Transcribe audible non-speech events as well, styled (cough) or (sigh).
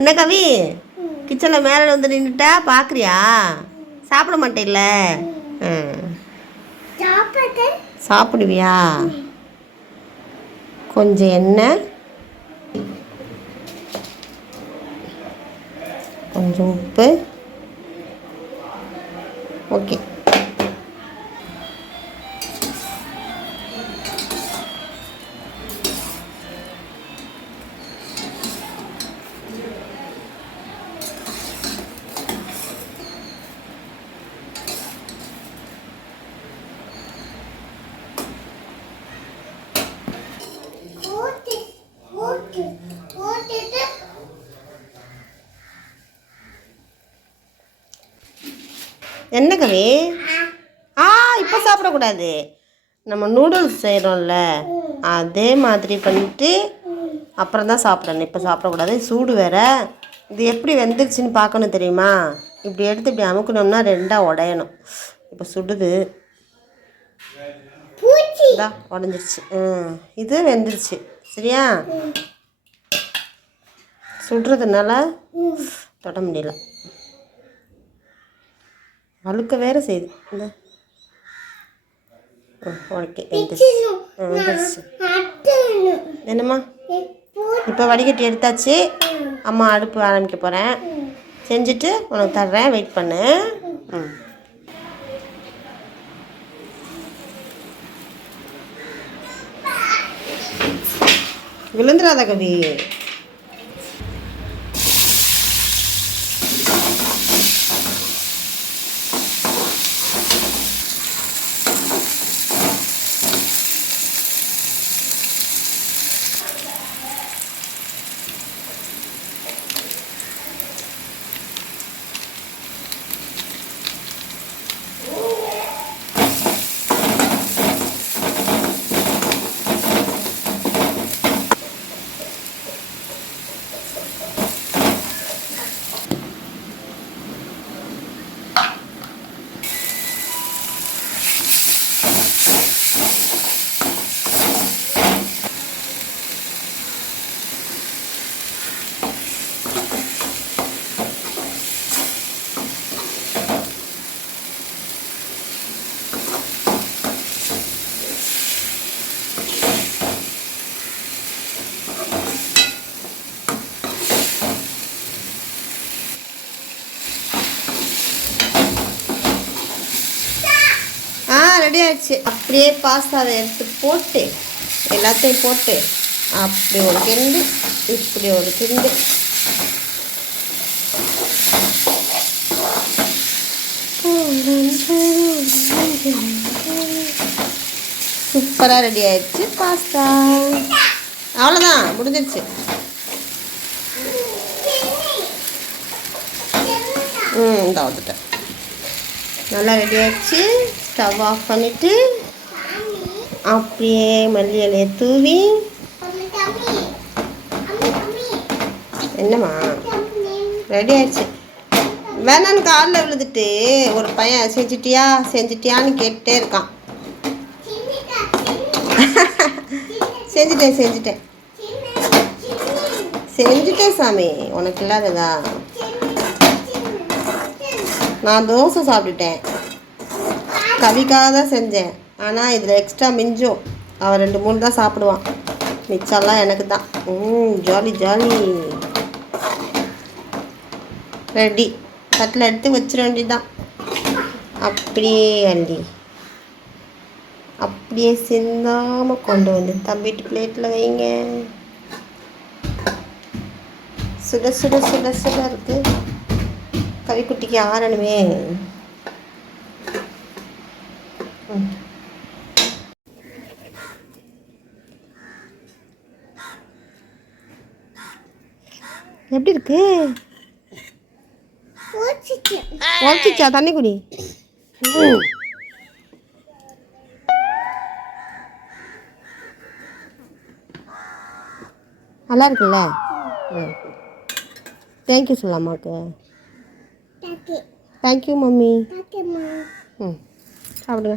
என்ன கவி? கிச்சனில் மேலே வந்து நின்றுட்டா பார்க்குறியா சாப்பிட மாட்டேல்ல? சாப்பிடுவியா? கொஞ்சம் எண்ணெய். கொஞ்சம் உப்பு. ஓகே. என்ன கவி? ஆ இப்போ சாப்பிடக்கூடாது. நம்ம நூடுல்ஸ் செய்கிறோம்ல அதே மாதிரி பண்ணிட்டு அப்புறம் தான் சாப்பிடணும். இப்போ சாப்பிடக்கூடாது. சூடு வேற. இது எப்படி வெந்துருச்சுன்னு பார்க்கணும் தெரியுமா? இப்படி எடுத்து இப்படி அமுக்கணும்னா ரெண்டாக உடையணும். இப்போ சுடுது. இதா உடஞ்சிருச்சு. ம் இது வெந்துருச்சு. சரியா? சுடுறதுனால தொட முடியல. வழுக்க வேற செய்யுது இந்த. ஓகே என்னம்மா? இப்போ வடிகட்டி எடுத்தாச்சு. அம்மா அடுப்பு ஆரம்பிக்க போகிறேன் செஞ்சுட்டு உனக்கு தர்றேன். வெயிட் பண்ணு. ம். விழுந்துடாத கவி. ரெடி ஆயிடுச்சு அப்படியே பாஸ்தாவை எடுத்து போட்டு எல்லாத்தையும் போட்டு அப்படி ஒரு கிண்டு இப்படி ஒரு கிண்டு. சூப்பராக ரெடி ஆயிடுச்சு பாஸ்தா அவ்வளோதான் முடிஞ்சிருச்சு. ம் இந்த வந்துட்டேன். நல்லா ரெடி ஆயிடுச்சு. ஸ்டவ் ஆஃப் பண்ணிவிட்டு அப்படியே மல்லி இலையை தூவி என்னம்மா? ரெடி ஆயிடுச்சு. வேணான்னு காலில் விழுந்துட்டு ஒரு பையன் செஞ்சிட்டியா செஞ்சிட்டியான்னு கேட்டுட்டே இருக்கான். செஞ்சிட்டேன் (laughs) செஞ்சுட்டேன் செஞ்சுட்டேன். செஞ்சுட்டேன் சாமி. உனக்கு இல்லாததா? நான் தோசை சாப்பிட்டுட்டேன். கவிக்காக தான் செஞ்சேன். ஆனால் இதில் எக்ஸ்ட்ரா மிஞ்சும் அவன் ரெண்டு மூணு தான் சாப்பிடுவான் மிச்சம்லாம் எனக்கு தான். ம் ஜாலி ஜாலி ரெடி தட்டில் எடுத்து வச்சிட வேண்டியதுதான். அப்படியே அள்ளி அப்படியே சிந்தாமல் கொண்டு வந்து தம்பிட்டு பிளேட்டில் வைங்க. சுட சுட சுட சுட இருக்குது கவிக்குட்டிக்கு ஆறணுமே. எப்படி இருக்கு? உடச்சிச்சா தண்ணி குடி. நல்லா இருக்குல்ல? ம் தேங்க்யூ சொல்லலாமாக்கு தாக்கி தேங்க்யூ மம்மி ம். சாப்பிடுங்க.